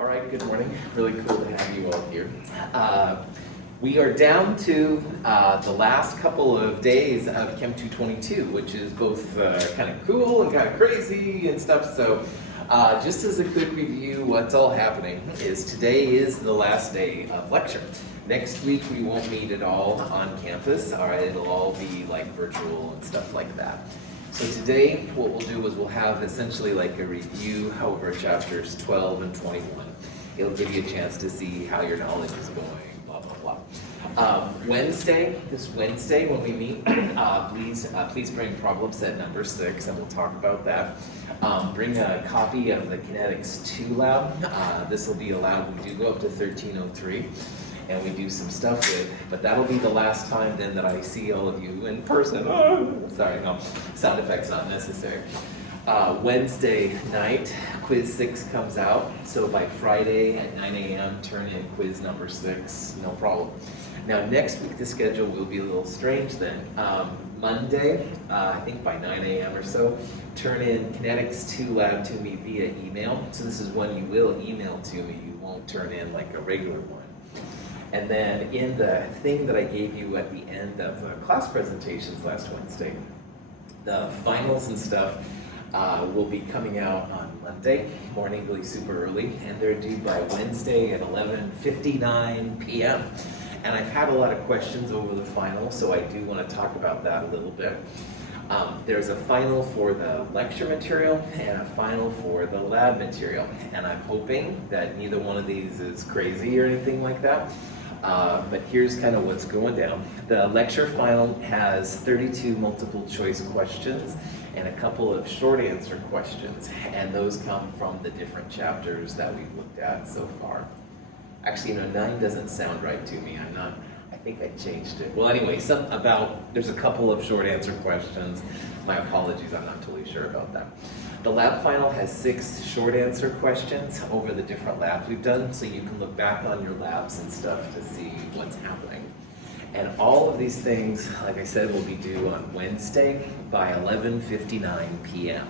All right, good morning. Really cool to have you all here. We are down to the last couple of days of Chem 222, which is both kind of cool and kind of crazy and stuff. So just as a quick review, what's all happening is today is the last day of lecture. Next week we won't meet at all on campus. All right, it'll all be like virtual and stuff like that. So today what we'll do is we'll have essentially like a review over chapters 12 and 21. It'll give you a chance to see how your knowledge is going, blah, blah, blah. This Wednesday when we meet, please bring problem set number 6 and we'll talk about that. Bring a copy of the Kinetics 2 lab. This will be allowed, we do go up to 1303 and we do some stuff with, but that'll be the last time then that I see all of you in person. Oh, sorry, no, sound effects not necessary. Wednesday night, quiz 6 comes out, so by Friday at 9 a.m. turn in quiz number 6, no problem. Now next week the schedule will be a little strange then. Monday, I think by 9 a.m. or so, turn in Kinetics 2 lab to me via email. So this is one you will email to me, you won't turn in like a regular one. And then in the thing that I gave you at the end of class presentations last Wednesday, the finals and stuff will be coming out on Monday morning, really super early, and they're due by Wednesday at 11:59 p.m. And I've had a lot of questions over the final, so I do want to talk about that a little bit. There's a final for the lecture material and a final for the lab material, and I'm hoping that neither one of these is crazy or anything like that. But here's kind of what's going down. The lecture final has 32 multiple choice questions and a couple of short answer questions, and those come from the different chapters that we've looked at so far. Actually, 9 doesn't sound right to me. I think I changed it. Well, anyway, there's a couple of short answer questions. My apologies, I'm not totally sure about that. The lab final has 6 short answer questions over the different labs we've done, so you can look back on your labs and stuff to see what's happening. And all of these things, like I said, will be due on Wednesday by 11:59 p.m.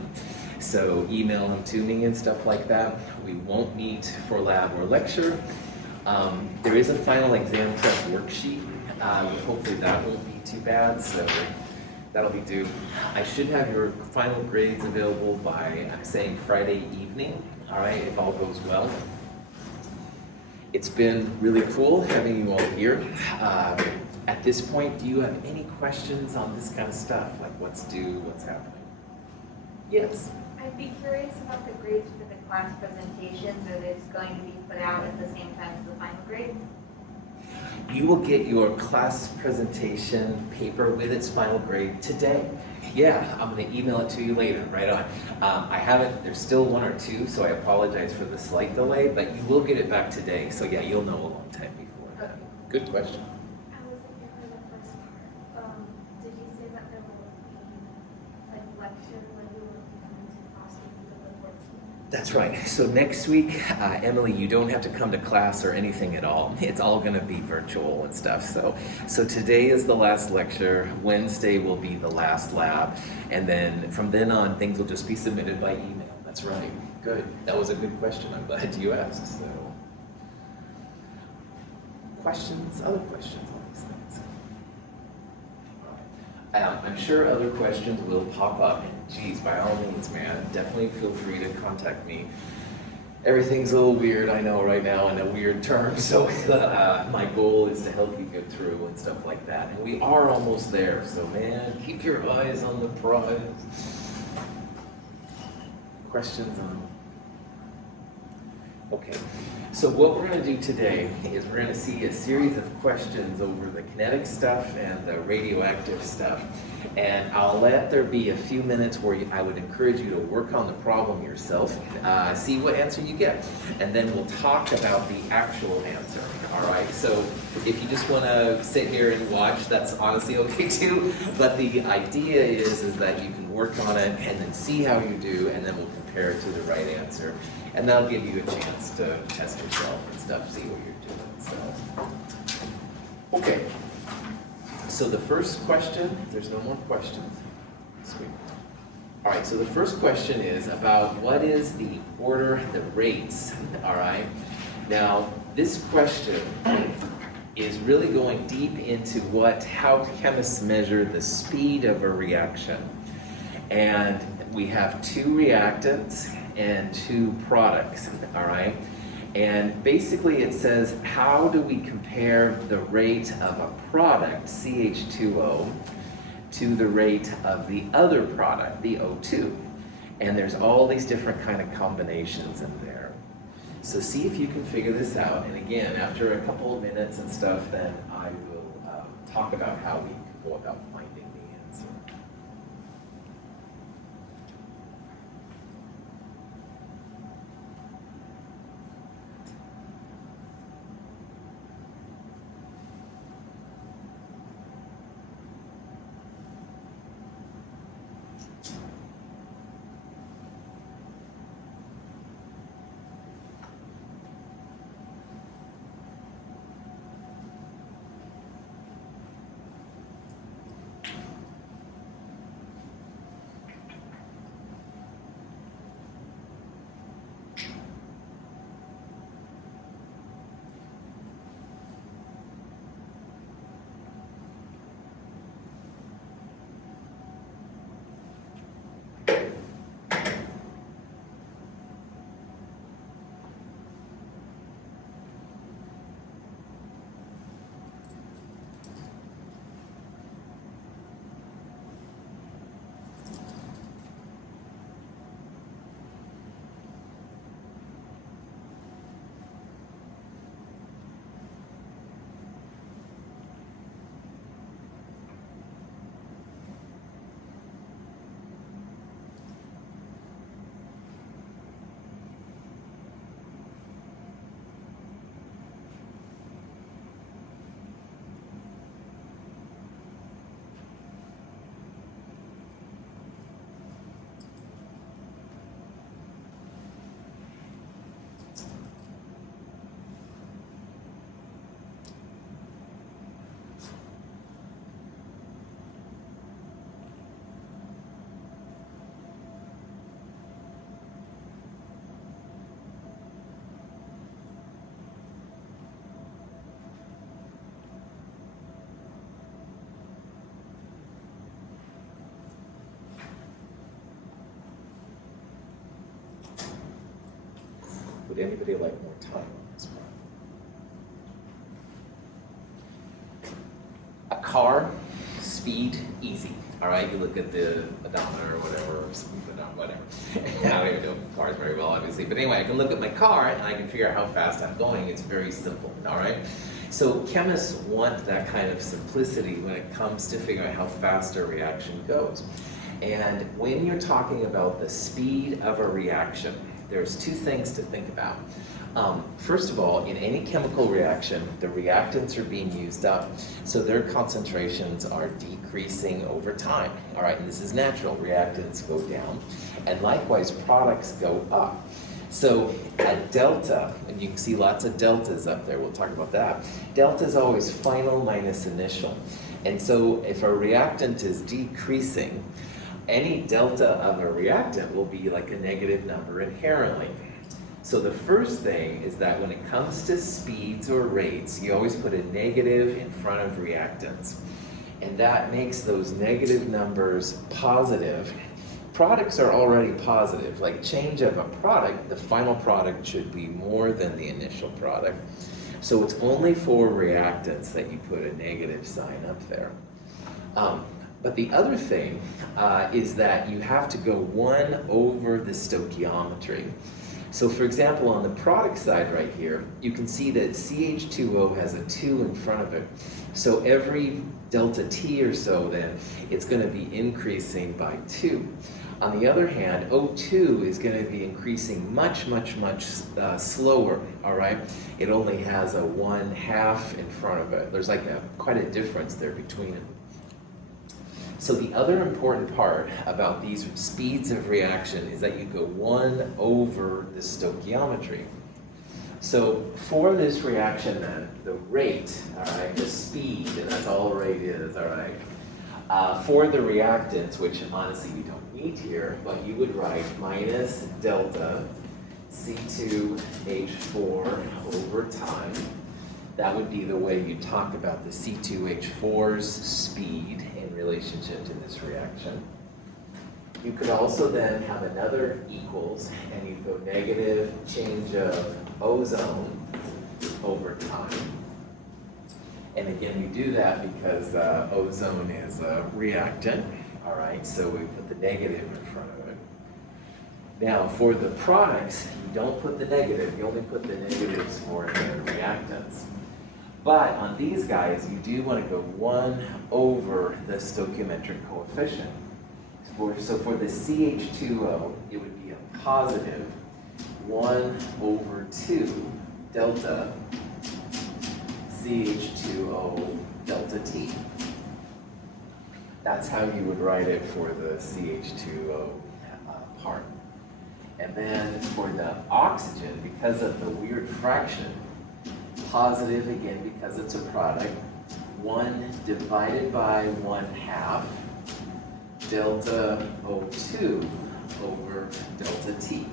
So email them to me and stuff like that. We won't meet for lab or lecture. There is a final exam prep worksheet. Hopefully that won't be too bad, so that'll be due. I should have your final grades available by, I'm saying, Friday evening, all right, if all goes well. It's been really cool having you all here. At this point, do you have any questions on this kind of stuff, like what's due, what's happening? Yes? I'd be curious about the grades for the class presentations. Are they going to be put out at the same time as the final grades? You will get your class presentation paper with its final grade today. Yeah, I'm going to email it to you later, right on. I haven't, there's still 1 or 2, so I apologize for the slight delay, but you will get it back today. So yeah, you'll know a long time before. Okay. Good question. I wasn't here for the first part. Did you say that there will be like lecture when you will be coming to class on the 14th? That's right. So next week, Emily, you don't have to come to class or anything at all. It's all going to be virtual and stuff. So today is the last lecture. Wednesday will be the last lab. And then from then on, things will just be submitted by email. That's right. Good. That was a good question. I'm glad you asked. So, questions? Other questions on these things? I'm sure other questions will pop up, and geez, by all means, man, definitely feel free to contact me. Everything's a little weird, I know, right now, in a weird term, so my goal is to help you get through and stuff like that. And we are almost there, so man, keep your eyes on the prize. Questions on? Okay, so what we're going to do today is we're going to see a series of questions over the kinetic stuff and the radioactive stuff. And I'll let there be a few minutes where I would encourage you to work on the problem yourself, see what answer you get, and then we'll talk about the actual answer, all right? So if you just want to sit here and watch, that's honestly okay too, but the idea is that you can work on it and then see how you do, and then we'll compare it to the right answer. And that'll give you a chance to test yourself and stuff, see what you're doing. So, okay. So the first question, there's no more questions. Sweet. All right, so the first question is about what is the order, the rates, all right? Now, this question is really going deep into how chemists measure the speed of a reaction. And we have 2 reactants and 2 products, all right? And basically it says, how do we compare the rate of a product, CH2O, to the rate of the other product, the O2? And there's all these different kind of combinations in there. So see if you can figure this out. And again, after a couple of minutes and stuff, then I will talk about how we go about finding the answer. Would anybody like more time on this one? A car, speed, easy. All right, you look at the odometer or whatever, whatever. I don't even know cars very well, obviously. But anyway, I can look at my car and I can figure out how fast I'm going. It's very simple, all right? So chemists want that kind of simplicity when it comes to figuring out how fast a reaction goes. And when you're talking about the speed of a reaction, there's 2 things to think about. First of all, in any chemical reaction, the reactants are being used up, so their concentrations are decreasing over time. All right, and this is natural. Reactants go down, and likewise, products go up. So at delta, and you can see lots of deltas up there, we'll talk about that. Delta is always final minus initial. And so if a reactant is decreasing, any delta of a reactant will be like a negative number inherently. So the first thing is that when it comes to speeds or rates, you always put a negative in front of reactants. And that makes those negative numbers positive. Products are already positive. Like change of a product, the final product should be more than the initial product. So it's only for reactants that you put a negative sign up there. But the other thing is that you have to go 1 over the stoichiometry. So for example, on the product side right here, you can see that CH2O has a 2 in front of it. So every delta T or so then, it's going to be increasing by 2. On the other hand, O2 is going to be increasing much slower, all right? It only has a 1/2 in front of it. There's like quite a difference there between them. So the other important part about these speeds of reaction is that you go 1 over the stoichiometry. So for this reaction then, the rate, all right, the speed, and that's all rate is, all right, for the reactants, which honestly we don't meet here, but you would write minus delta C2H4 over time. That would be the way you talk about the C2H4's speed in relationship to this reaction. You could also then have another equals, and you go negative change of ozone over time. And again, we do that because ozone is a reactant, all right? So we put the negative in front of it. Now, for the products, you don't put the negative, you only put the negatives for the reactants. But on these guys, you do want to go 1 over the stoichiometric coefficient. So for the CH2O, it would be a positive 1 over 2 delta CH2O delta T. That's how you would write it for the CH2O part. And then for the oxygen, because of the weird fraction, positive again because it's a product, 1 divided by 1/2 delta O2 over delta T.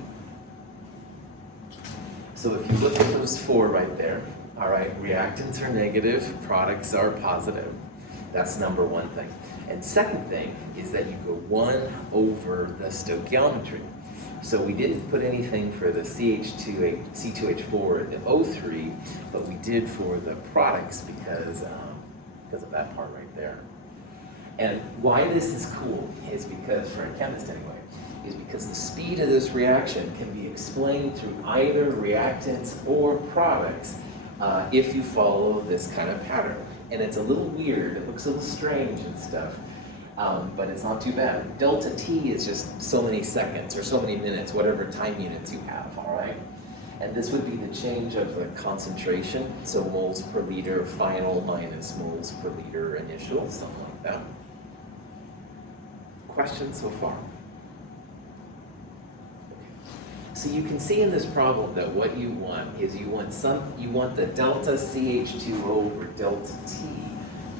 So if you look at those 4 right there, all right, reactants are negative, products are positive. That's number 1 thing. And second thing is that you go 1 over the stoichiometry. So we didn't put anything for the C2H4 and the O3, but we did for the products because of that part right there. And why this is cool is because, for a chemist anyway, is because the speed of this reaction can be explained through either reactants or products if you follow this kind of pattern. And it's a little weird, it looks a little strange and stuff, but it's not too bad. Delta T is just so many seconds or so many minutes, whatever time units you have, all right? And this would be the change of the concentration, so moles per liter final minus moles per liter initial, something like that. Questions so far? So you can see in this problem that what you want is you want the delta CH2O over delta T,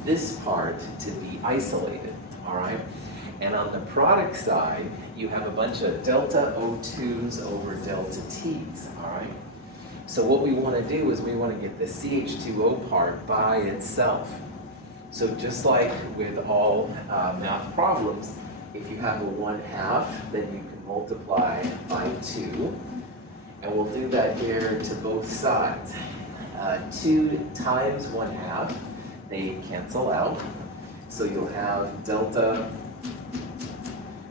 this part to be isolated, all right? And on the product side, you have a bunch of delta O2s over delta T's, all right? So what we want to do is we want to get the CH2O part by itself. So just like with all math problems, if you have a 1/2, then you can multiply by 2. And we'll do that here to both sides. 2 times 1/2, they cancel out. So you'll have delta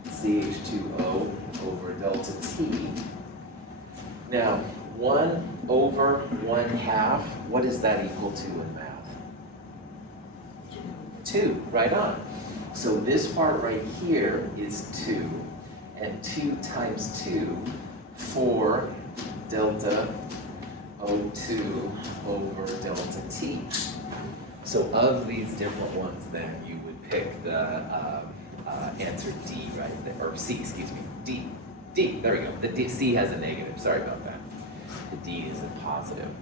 CH2O over delta T. Now, 1 over 1/2, what is that equal to in math? 2, right on. So this part right here is 2, and 2 times 2, 4 delta O2 over delta T. So of these different ones, then you would pick the answer D, right? Or C, excuse me, D. D, there we go. The C has a negative, sorry about that. The D is a positive.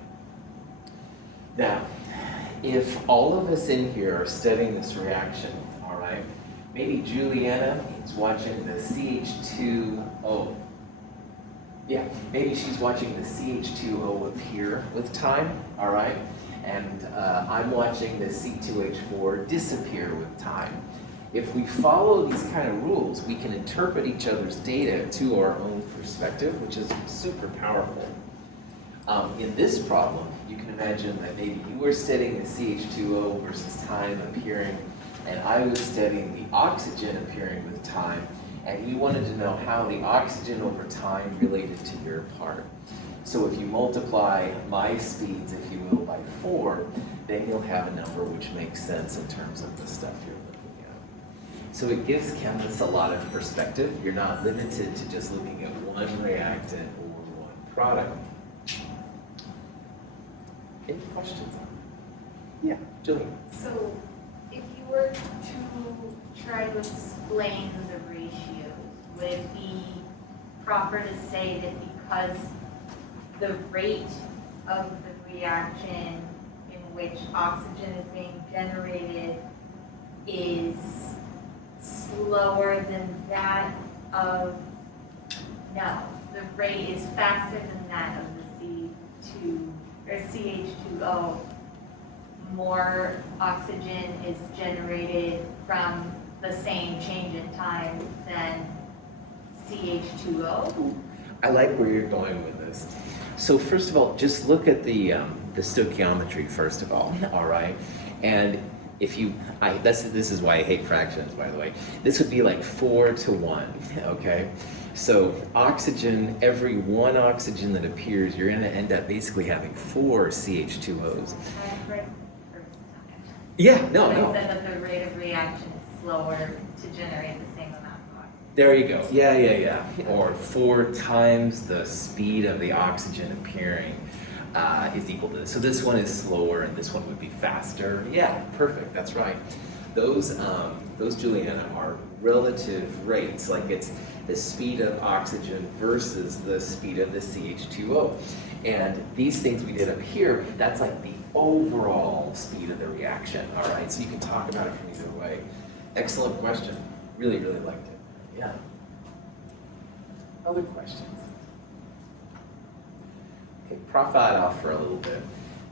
Now, if all of us in here are studying this reaction, all right, maybe Juliana is watching the CH2O. Yeah, maybe she's watching the CH2O appear with time, all right? And I'm watching the C2H4 disappear with time. If we follow these kind of rules, we can interpret each other's data to our own perspective, which is super powerful. In this problem, you can imagine that maybe you were studying the CH2O versus time appearing, and I was studying the oxygen appearing with time, and we wanted to know how the oxygen over time related to your part. So if you multiply my speeds, if you will, by 4, then you'll have a number which makes sense in terms of the stuff you're looking at. So it gives chemists a lot of perspective. You're not limited to just looking at one reactant or one product. Any questions on that? Yeah, Julian. So if you were to try to explain the ratios, would it be proper to say that because the rate of the reaction in which oxygen is being generated is slower than that of, no, the rate is faster than that of the C2 or CH2O. More oxygen is generated from the same change in time than CH2O. I like where you're going with this. So first of all, just look at the stoichiometry first of all right? And if you, this is why I hate fractions, by the way. This would be like 4 to 1, okay? So oxygen, every one oxygen that appears, you're gonna end up basically having 4 CH2Os. I read first time. Yeah, no. They said that the rate of reaction is slower to generate the same amount of oxygen. There you go. Yeah. Or 4 times the speed of the oxygen appearing is equal to this. So this one is slower and this one would be faster. Yeah, perfect. That's right. Those Juliana, are relative rates. Like it's the speed of oxygen versus the speed of the CH2O. And these things we did up here, that's like the overall speed of the reaction. All right. So you can talk about it from either way. Excellent question. Really liked it. Yeah. Other questions? Okay, profile off for a little bit.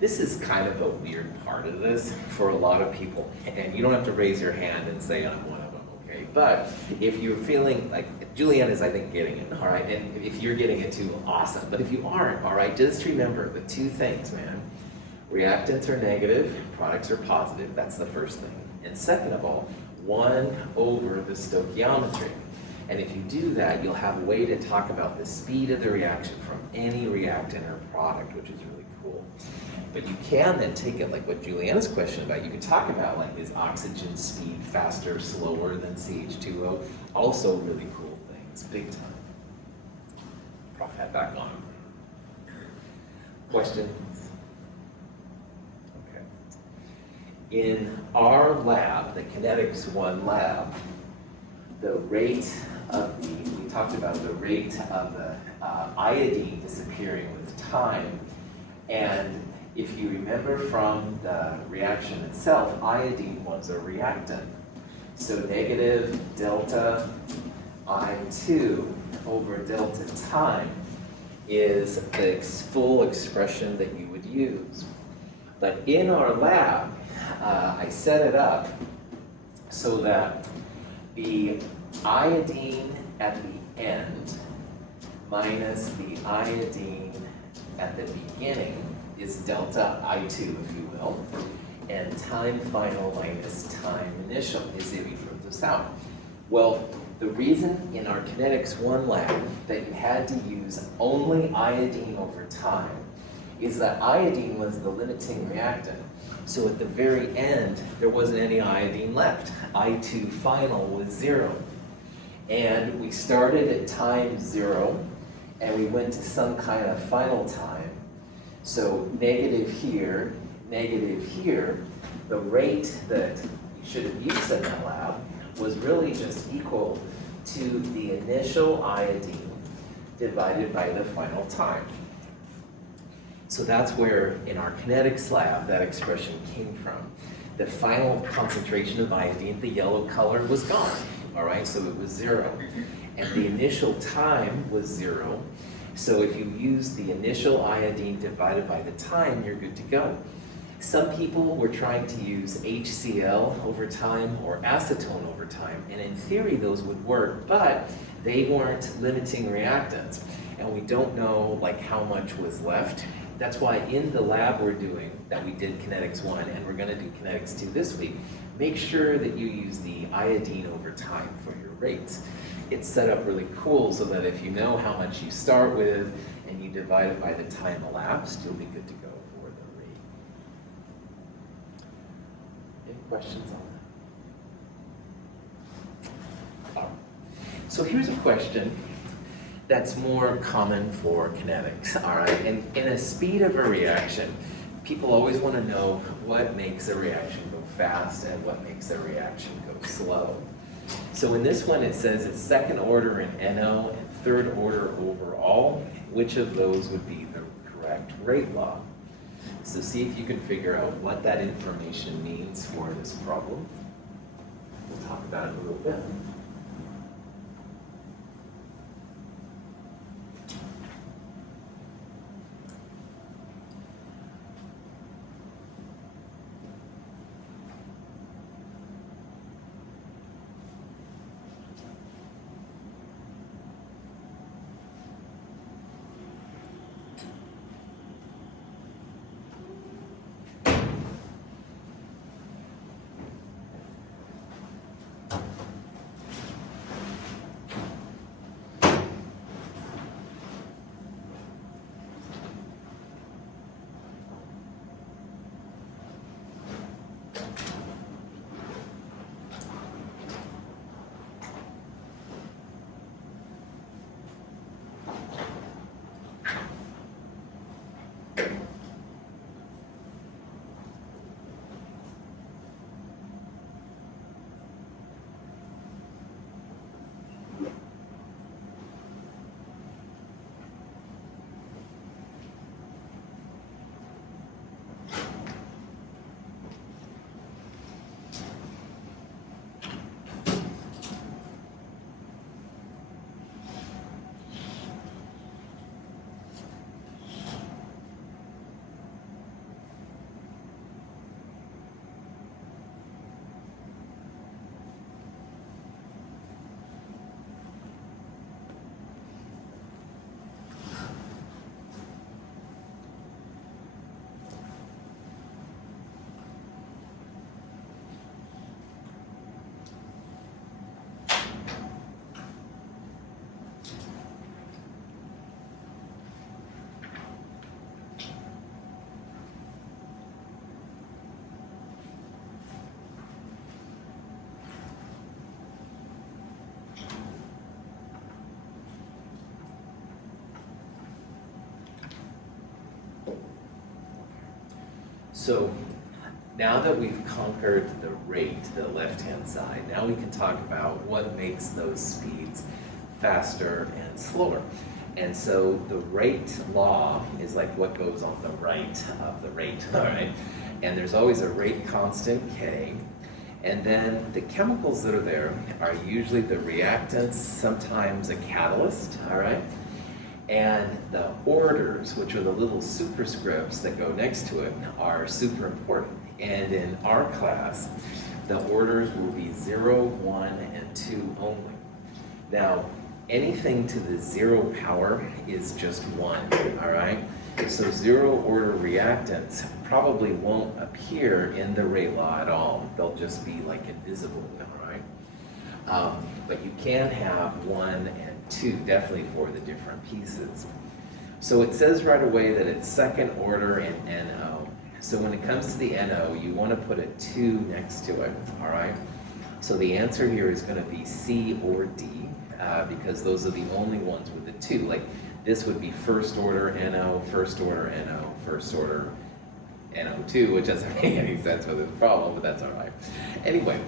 This is kind of a weird part of this for a lot of people, and you don't have to raise your hand and say I'm one of them, okay? But if you're feeling like, Julianne is, I think, getting it, all right? And if you're getting it too, awesome. But if you aren't, all right, just remember the 2 things, man. Reactants are negative, products are positive, that's the first thing. And second of all, 1 over the stoichiometry. And if you do that, you'll have a way to talk about the speed of the reaction from any reactant or product, which is really cool. But you can then take it like what Juliana's question about, you can talk about like, is oxygen speed faster, slower than CH2O? Also really cool things, big time. Prof, hat back on. Questions? Okay. In our lab, the Kinetics 1 lab, the rate of we talked about the rate of the iodine disappearing with time. And if you remember from the reaction itself, iodine was a reactant. So negative delta I2 over delta time is the full expression that you would use. But in our lab, I set it up so that the iodine at the end minus the iodine at the beginning is delta I2, if you will, and time final minus time initial is if you put this out. Well, the reason in our Kinetics 1 lab that you had to use only iodine over time is that iodine was the limiting reactant. So at the very end, there wasn't any iodine left. I2 final was 0. And we started at time 0, and we went to some kind of final time. So negative here, the rate that you should have used in that lab was really just equal to the initial iodine divided by the final time. So that's where, in our kinetics lab, that expression came from. The final concentration of iodine, the yellow color, was gone, all right? So it was 0. And the initial time was 0. So if you use the initial iodine divided by the time, you're good to go. Some people were trying to use HCl over time or acetone over time, and in theory those would work, but they weren't limiting reactants, and we don't know like how much was left. That's why in the lab we're doing, that we did Kinetics 1, and we're gonna do Kinetics 2 this week, make sure that you use the iodine over time for your rates. It's set up really cool so that if you know how much you start with and you divide it by the time elapsed, you'll be good to go for the rate. Any questions on that? So here's a question that's more common for kinetics, all right? And in a speed of a reaction, people always want to know what makes a reaction go fast and what makes a reaction go slow. So in this one, it says it's second order in NO and third order overall. Which of those would be the correct rate law? So see if you can figure out what that information means for this problem. We'll talk about it a little bit. So now that we've conquered the rate, the left-hand side, now we can talk about what makes those speeds faster and slower. And so the rate law is like what goes on the right of the rate, all right? And there's always a rate constant, K, and then the chemicals that are there are usually the reactants, sometimes a catalyst, all right? And the orders, which are the little superscripts that go next to it, are super important. And in our class, the orders will be 0, 1, and 2 only. Now, anything to the 0 power is just 1, all right? So 0 order reactants probably won't appear in the rate law at all. They'll just be like invisible, all right? But you can have 1 and 2, definitely for the different pieces. So it says right away that it's second order in NO. So when it comes to the NO, you want to put a 2 next to it, all right? So the answer here is going to be C or D, because those are the only ones with the 2. Like this would be first order NO, first order NO, first order NO2, which doesn't make any sense for this problem, but that's all right. Anyway,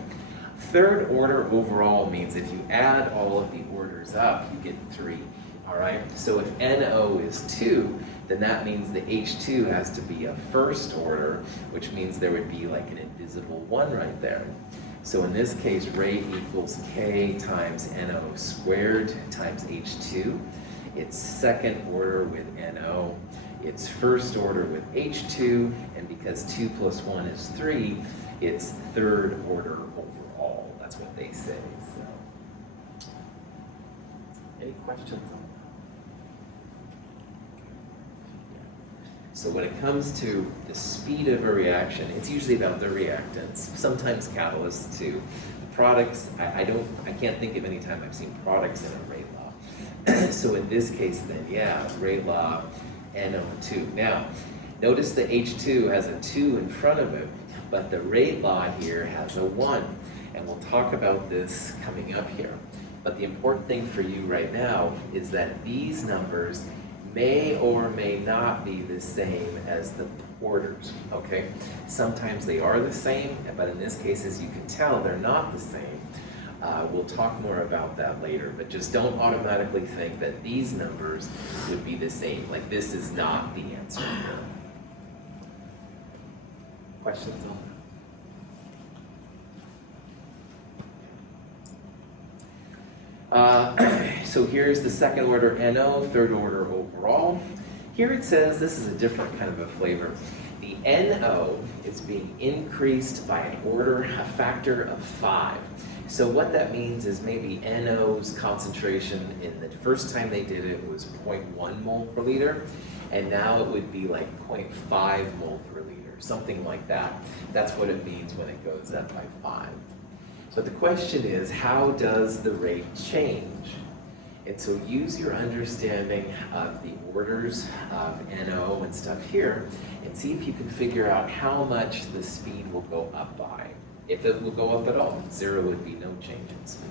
third order overall means if you add all of the orders up, you get 3, all right? So if NO is 2, then that means the H2 has to be a first order, which means there would be like an invisible 1 right there. So in this case, rate equals K times NO squared times H2. It's second order with NO. It's first order with H2, and because 2 plus 1 is 3, it's third order overall. That's what they say. So, any questions on that? So when it comes to the speed of a reaction, it's usually about the reactants, sometimes catalysts too. The products, I can't think of any time I've seen products in a rate law. So in this case then, yeah, rate law, NO2. Now, notice the H2 has a 2 in front of it, but the rate law here has a 1. And we'll talk about this coming up here. But the important thing for you right now is that these numbers may or may not be the same as the orders, okay? Sometimes they are the same, but in this case, as you can tell, they're not the same. We'll talk more about that later, but just don't automatically think that these numbers would be the same. Like this is not the answer. Questions on that? So here's the second order NO, third order overall. Here it says, this is a different kind of a flavor. The NO is being increased by an order, a factor of 5. So what that means is maybe NO's concentration in the first time they did it was 0.1 mole per liter, and now it would be like 0.5 mole per liter, something like that. That's what it means when it goes up by 5. But the question is, how does the rate change? And so use your understanding of the orders of NO and stuff here, and see if you can figure out how much the speed will go up by. If it will go up at all, 0 would be no change in speed.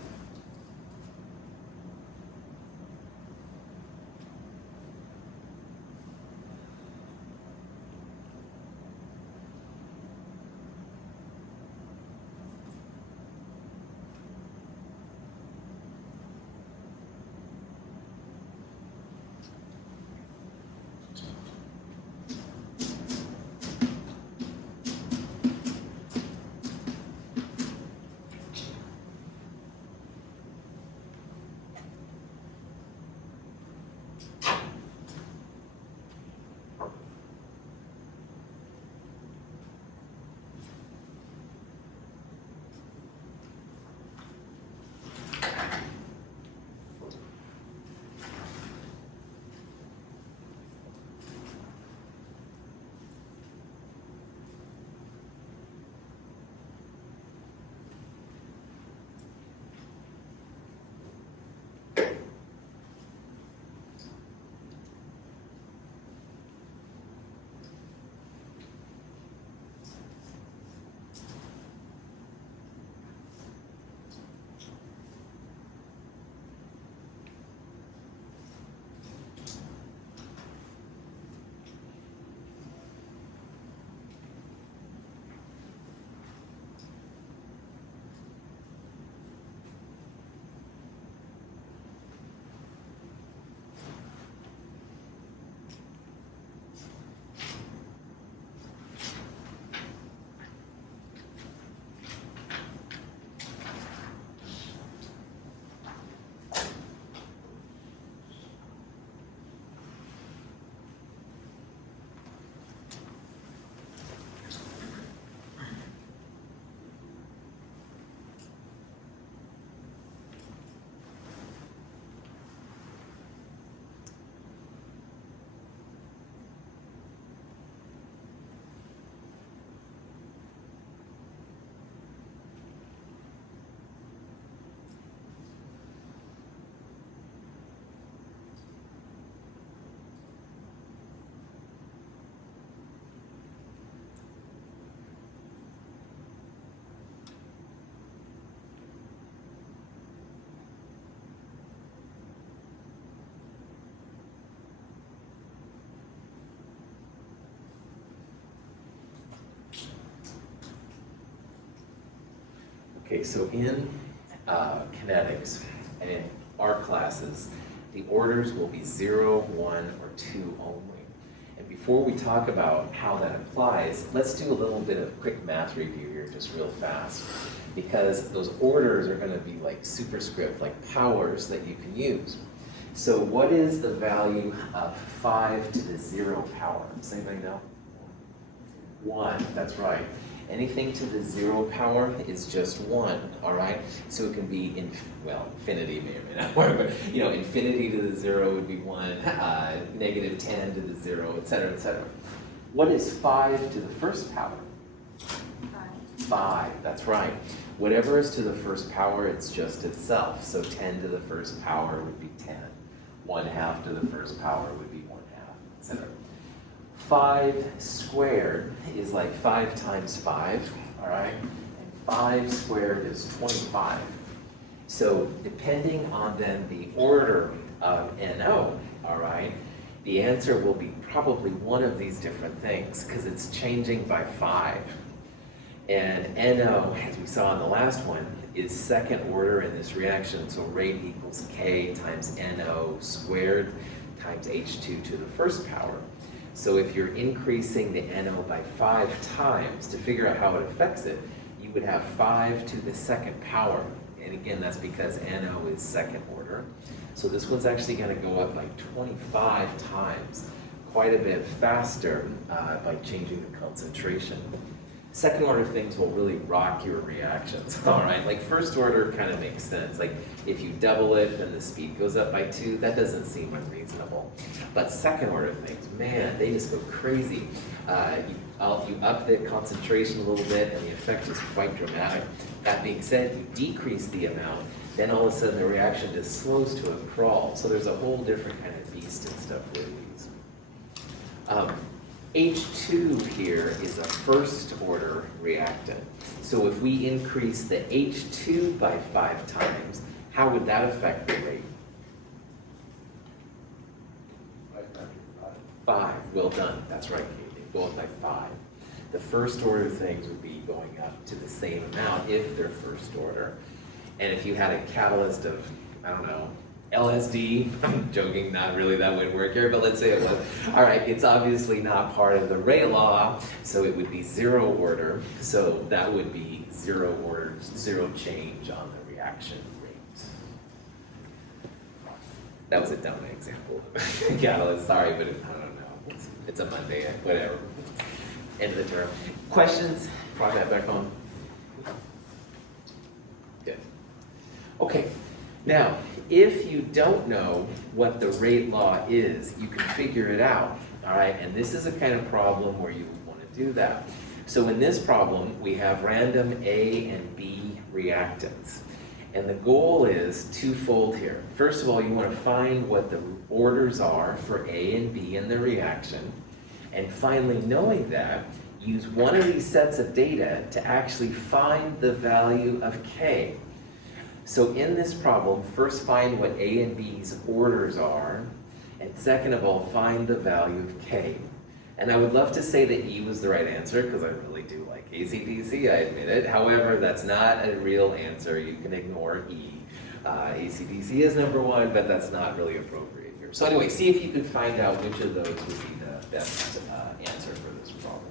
Okay, so in kinetics and in our classes, the orders will be 0, 1, or 2 only. And before we talk about how that applies, let's do a little bit of quick math review here, just real fast. Because those orders are going to be like superscript, like powers that you can use. So what is the value of 5 to the 0 power? Does anybody know? 1, that's right. Anything to the 0 power is just 1, all right? So it can be, infinity may or may not work, but infinity to the 0 would be 1, negative 10 to the 0, et cetera, et cetera. What is 5 to the first power? 5, that's right. Whatever is to the first power, it's just itself. So 10 to the first power would be 10. 1/2 to the first power would be 1/2, etc. 5 squared is like 5 times 5, all right? And 5 squared is 25. So depending on then the order of NO, all right, the answer will be probably one of these different things because it's changing by 5. And NO, as we saw in the last one, is second order in this reaction. So rate equals K times NO squared times H2 to the first power. So if you're increasing the NO by 5 times, to figure out how it affects it, you would have 5 to the second power. And again, that's because NO is second order. So this one's actually going to go up by 25 times, quite a bit faster by changing the concentration. Second order things will really rock your reactions, all right? Like first order kind of makes sense. Like if you double it, then the speed goes up by 2. That doesn't seem unreasonable. But second order things, man, they just go crazy. You up the concentration a little bit and the effect is quite dramatic. That being said, you decrease the amount, then all of a sudden the reaction just slows to a crawl. So there's a whole different kind of beast and stuff with these. H2 here is a first order reactant. So if we increase the H2 by 5 times, how would that affect the rate? 5, well done, that's right, Kate. They go up by 5. The first order things would be going up to the same amount if they're first order. And if you had a catalyst of, I don't know, LSD, I'm joking, not really, that wouldn't work here, but let's say it was. All right, it's obviously not part of the Ray law, so it would be 0 order. So that would be 0 order, 0 change on the reaction rate. That was a dumb example of catalyst, sorry, but I don't know. It's a Monday, whatever. End of the term. Questions? Probably that back on. Good. Okay. Now, if you don't know what the rate law is, you can figure it out, all right? And this is a kind of problem where you want to do that. So in this problem, we have random A and B reactants. And the goal is twofold here. First of all, you want to find what the orders are for A and B in the reaction. And finally, knowing that, use one of these sets of data to actually find the value of K. So in this problem, first find what A and B's orders are, and second of all, find the value of K. And I would love to say that E was the right answer, because I really do like AC/DC, I admit it. However, that's not a real answer. You can ignore E. AC/DC is number 1, but that's not really appropriate here. So anyway, see if you can find out which of those would be the best answer for this problem.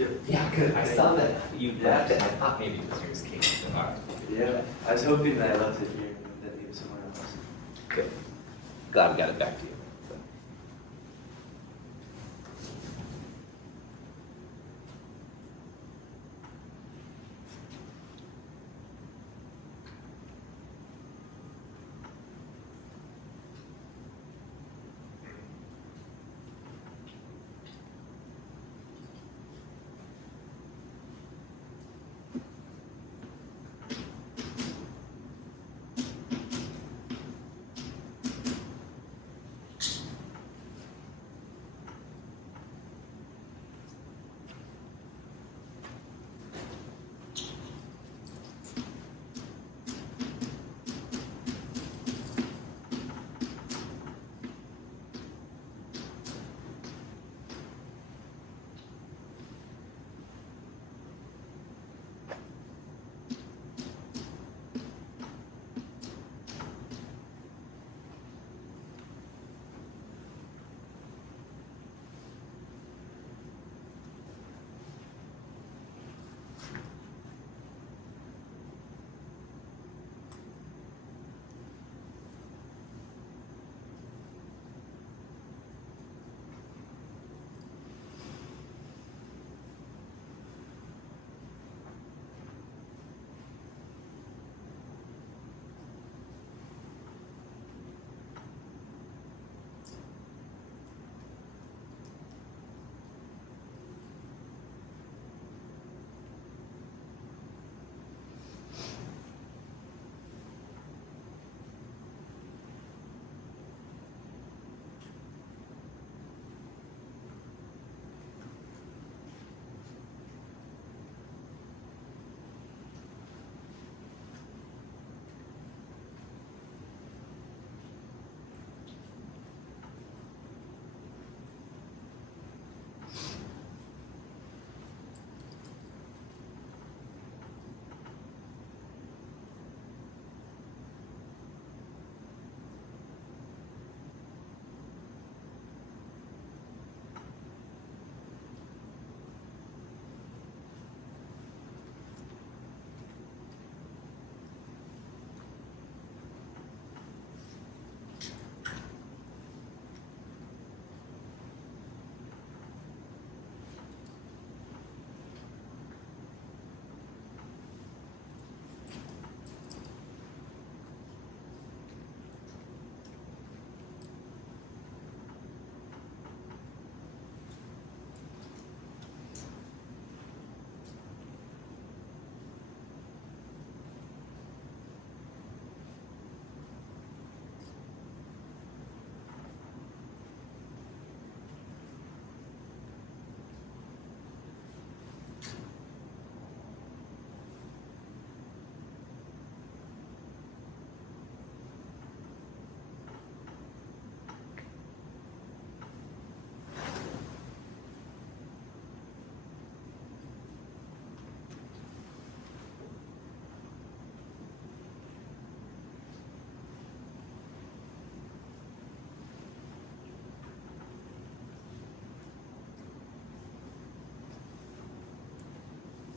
Yep. Yeah, good. I saw that you left it. I thought maybe it was yours, Kate. So, all right. Yeah, I was hoping that I left it here and that it was somewhere else. Good. Glad we got it back to you. So.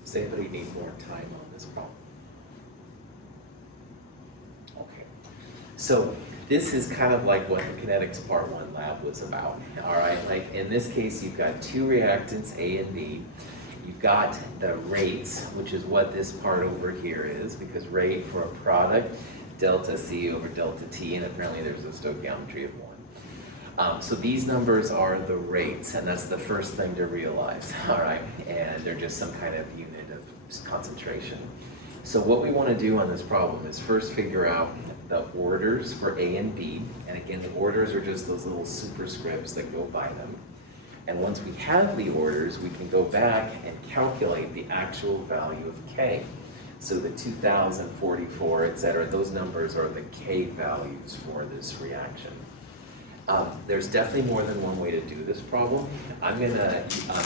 Does anybody need more time on this problem? Okay. So this is kind of like what the Kinetics Part 1 lab was about. All right, like in this case, you've got two reactants, A and B. You've got the rates, which is what this part over here is, because rate for a product, delta C over delta T, and apparently there's a stoichiometry of 1. So these numbers are the rates, and that's the first thing to realize, all right? And they're just some kind of unit of concentration. So what we want to do on this problem is first figure out the orders for A and B, and again, the orders are just those little superscripts that go by them. And once we have the orders, we can go back and calculate the actual value of K. So the 2044, et cetera, those numbers are the K values for this reaction. There's definitely more than one way to do this problem. I'm gonna,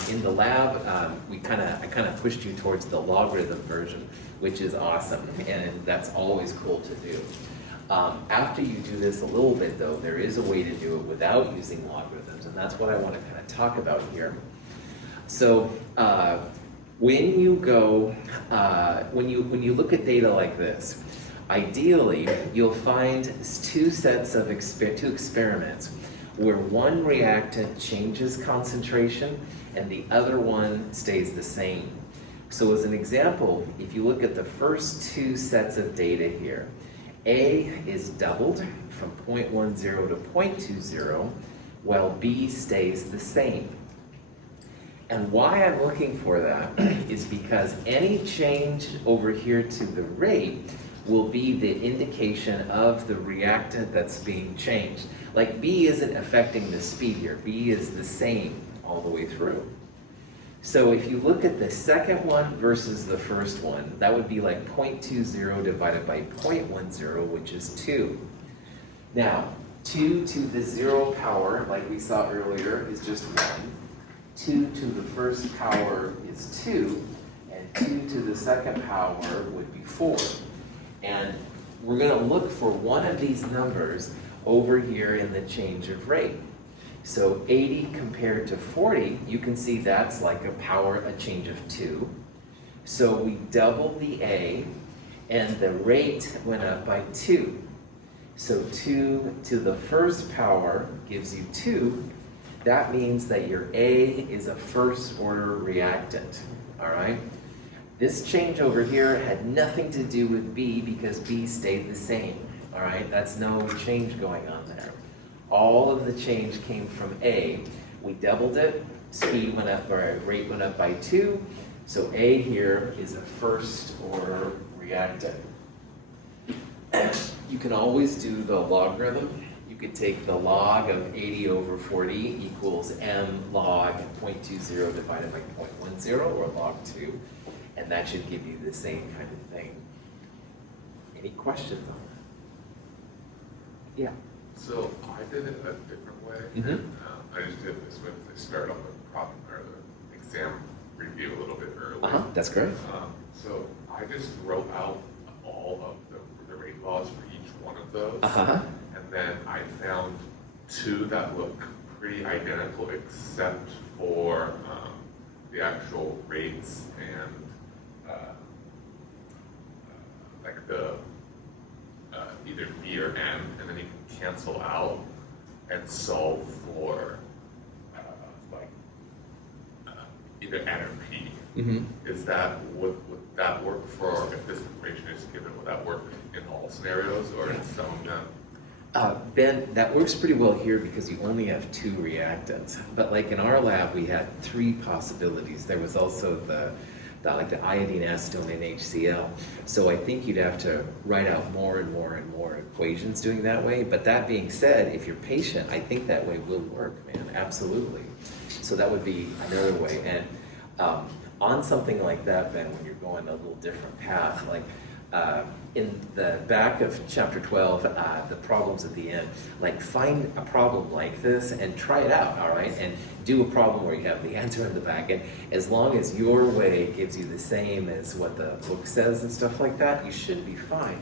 in the lab, I kind of pushed you towards the logarithm version, which is awesome, and that's always cool to do. After you do this a little bit though, there is a way to do it without using logarithms, and that's what I want to kind of talk about here. So when you go, when you look at data like this, ideally you'll find two experiments where one reactant changes concentration and the other one stays the same. So as an example, if you look at the first two sets of data here, A is doubled from 0.10 to 0.20, while B stays the same. And why I'm looking for that is because any change over here to the rate will be the indication of the reactant that's being changed. Like B isn't affecting the speed here. B is the same all the way through. So if you look at the second one versus the first one, that would be like 0.20 divided by 0.10, which is 2. Now, 2 to the 0 power, like we saw earlier, is just 1. 2 to the first power is 2, and 2 to the second power would be 4. And we're going to look for one of these numbers over here in the change of rate. So 80 compared to 40, you can see that's like a change of 2. So we doubled the A, and the rate went up by 2. So 2 to the first power gives you 2. That means that your A is a first order reactant, all right? This change over here had nothing to do with B because B stayed the same, all right? That's no change going on there. All of the change came from A. We doubled it, speed went up, or rate went up by 2, so A here is a first order reactant. You can always do the logarithm. You could take the log of 80 over 40 equals m log 0.20 divided by 0.10, or log 2, and that should give you the same kind of thing. Any questions on that? Yeah. So I did it a different way. Mhm. I just did this with the start on the problem or the exam review a little bit early. That's great. So I just wrote out all of the rate laws for each one of those. And then I found two that look pretty identical except for the actual rates and like the either B or N, and then you can cancel out and solve for either N or P. Is that, would that work for, if this information is given, would that work in all scenarios or in some of them? Ben, that works pretty well here because you only have 2 reactants. But like in our lab, we had 3 possibilities. There was also the iodine, acetone, and HCl. So I think you'd have to write out more and more and more equations doing that way. But that being said, if you're patient, I think that way will work, man, absolutely. So that would be another way. And on something like that, Ben, when you're going a little different path, like in the back of chapter 12, the problems at the end, like find a problem like this and try it out, all right? And do a problem where you have the answer in the back. And as long as your way gives you the same as what the book says and stuff like that, you should be fine.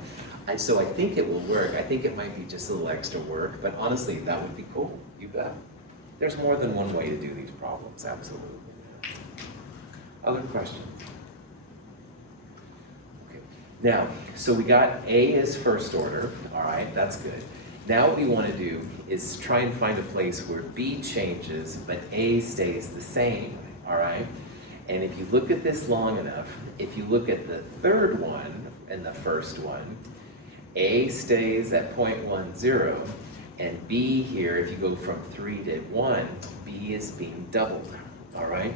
So I think it will work. I think it might be just a little extra work, but honestly, that would be cool. You bet. There's more than one way to do these problems, absolutely. Other questions? Now, so we got A as first order, all right, that's good. Now what we want to do is try and find a place where B changes, but A stays the same, all right? And if you look at this long enough, if you look at the third one and the first one, A stays at 0.10, and B here, if you go from 3 to 1, B is being doubled, all right?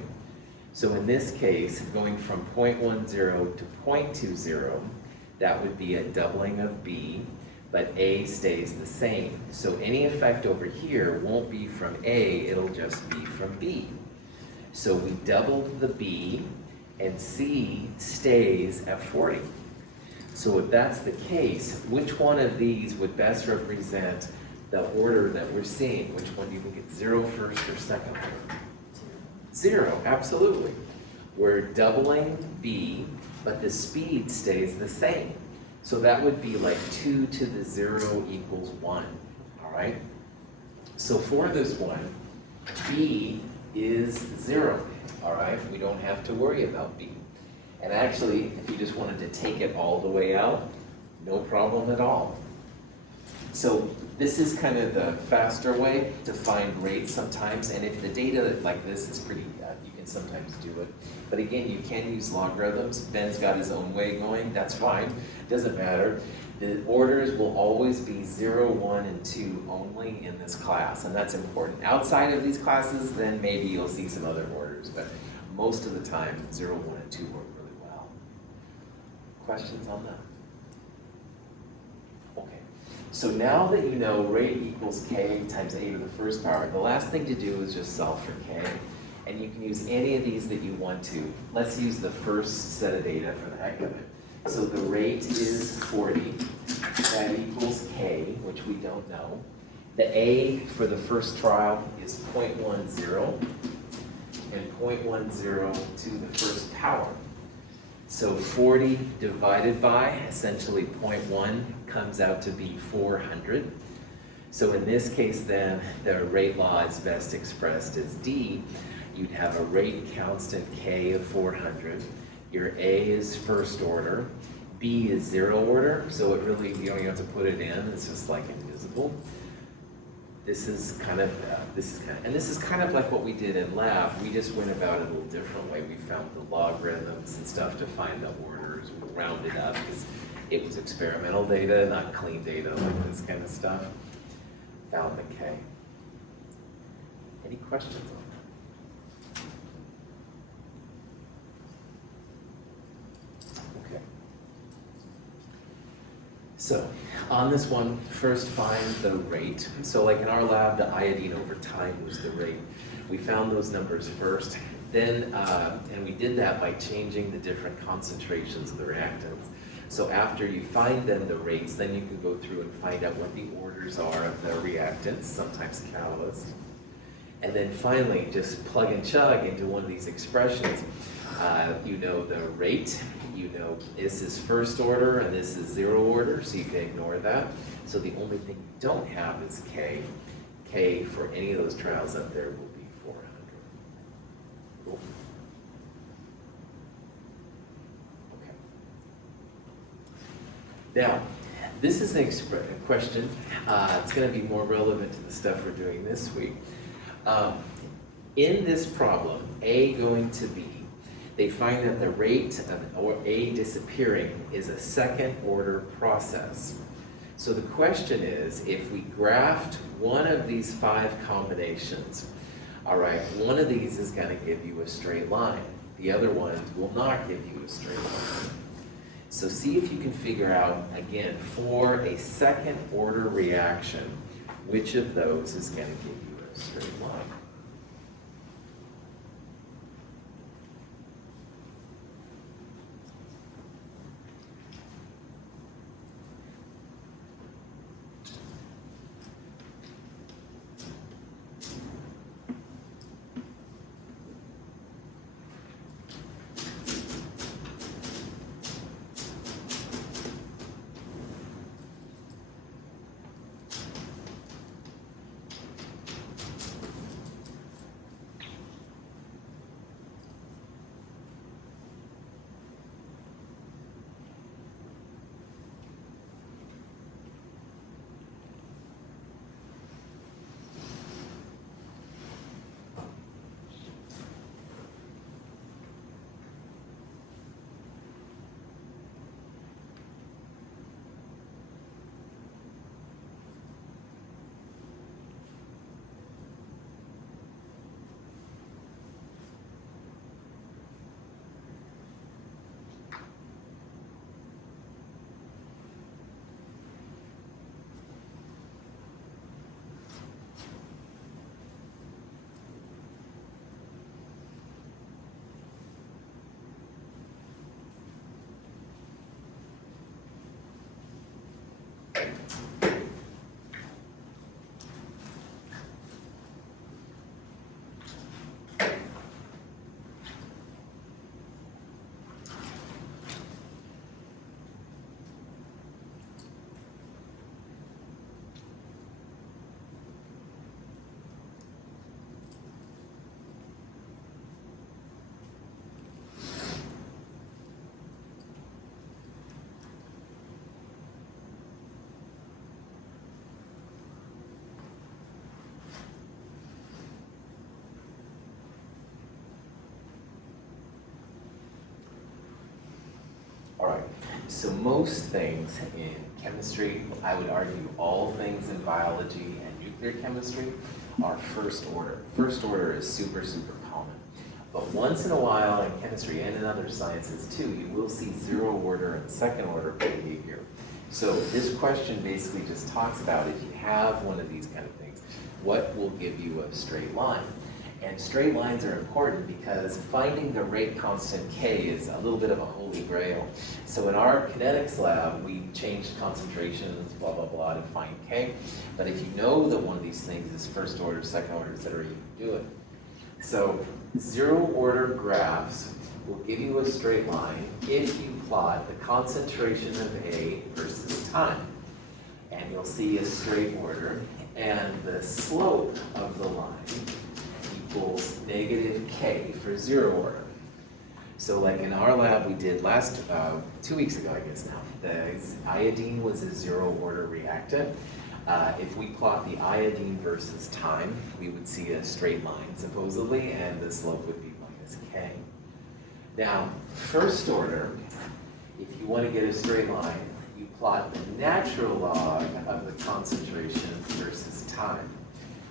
So in this case, going from 0.10 to 0.20, that would be a doubling of B, but A stays the same. So any effect over here won't be from A, it'll just be from B. So we doubled the B, and C stays at 40. So if that's the case, which one of these would best represent the order that we're seeing? Which one do you think it's 0 first or second? 0, absolutely. We're doubling B, but the speed stays the same. So that would be like 2 to the 0 equals 1, all right? So for this one, B is 0. all right? We don't have to worry about B. And actually, if you just wanted to take it all the way out, no problem at all. So this is kind of the faster way to find rates sometimes, and if the data like this is pretty, you can sometimes do it. But again, you can use logarithms. Ben's got his own way going, that's fine, doesn't matter. The orders will always be 0, 1, and 2 only in this class, and that's important. Outside of these classes, then maybe you'll see some other orders, but most of the time, 0, 1, and 2 work really well. Questions on that? Okay, so now that you know rate equals k times a to the first power, the last thing to do is just solve for k. And you can use any of these that you want to. Let's use the first set of data for the heck of it. So the rate is 40, that equals k, which we don't know. The a for the first trial is 0.10, and 0.10 to the first power. So 40 divided by, essentially 0.1, comes out to be 400. So in this case then, the rate law is best expressed as D. You'd have a rate constant K of 400. Your A is first order. B is 0 order, so it really, you don't even have to put it in, it's just like invisible. This is kind of like what we did in lab. We just went about it a little different way. We found the logarithms and stuff to find the orders. We rounded up because it was experimental data, not clean data like this kind of stuff. Found the K. Any questions on that? Okay. So, on this one, first find the rate. So like in our lab, the iodine over time was the rate. We found those numbers first. Then, and we did that by changing the different concentrations of the reactants. So after you find then the rates, then you can go through and find out what the orders are of the reactants, sometimes catalysts. And then finally, just plug and chug into one of these expressions. You know the rate, you know this is first order and this is 0 order, so you can ignore that. So the only thing you don't have is K. K for any of those trials up there will be 400. Cool. Okay. Now, this is a question. It's going to be more relevant to the stuff we're doing this week. In this problem, A going to B, they find that the rate of A disappearing is a second order process. So the question is, if we graphed one of these 5 combinations, all right, one of these is going to give you a straight line. The other ones will not give you a straight line. So see if you can figure out, again, for a second order reaction, which of those is going to give you a straight line. right, so most things in chemistry, I would argue all things in biology and nuclear chemistry are first order. First order is super, super common. But once in a while in chemistry and in other sciences too, you will see zero order and second order behavior. So this question basically just talks about if you have one of these kind of things, what will give you a straight line? And straight lines are important because finding the rate constant K is a little bit of a holy grail. So in our kinetics lab, we changed concentrations, blah, blah, blah, to find K. But if you know that one of these things is first order, second order, et cetera, you can do it. So zero order graphs will give you a straight line if you plot the concentration of A versus time. And you'll see a straight order, and the slope of the line equals negative K for zero order. So like in our lab we did 2 weeks ago, I guess now, the iodine was a zero order reactant. If we plot the iodine versus time, we would see a straight line supposedly, and the slope would be minus K. Now, first order, if you want to get a straight line, you plot the natural log of the concentration versus time.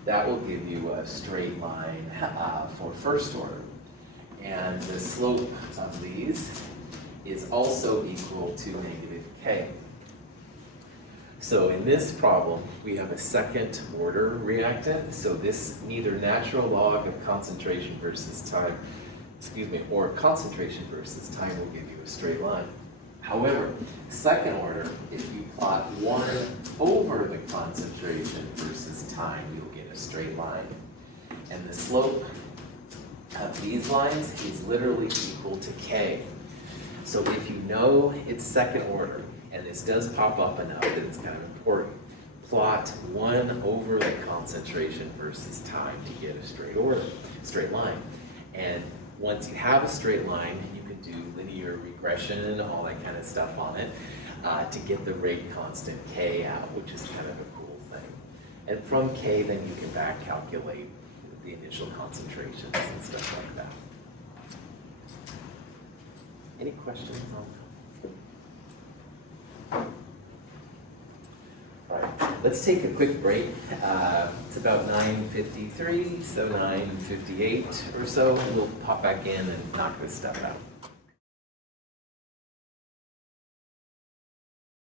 That will give you a straight line for first order. And the slope of these is also equal to negative K. So in this problem, we have a second order reactant. So this neither natural log of concentration versus time, or concentration versus time will give you a straight line. However, second order, if you plot 1 over the concentration versus time, you'll get a straight line. And the slope of these lines is literally equal to K. So if you know it's second order, and this does pop up enough that it's kind of important, plot 1 over the concentration versus time to get a straight line. And once you have a straight line, you can do linear regression and all that kind of stuff on it to get the rate constant K out, which is kind of a cool thing. And from K, then you can back calculate the initial concentrations and stuff like that. Any questions on that? All right, let's take a quick break. It's about 9:53, so 9:58 or so. We'll pop back in and knock this stuff out.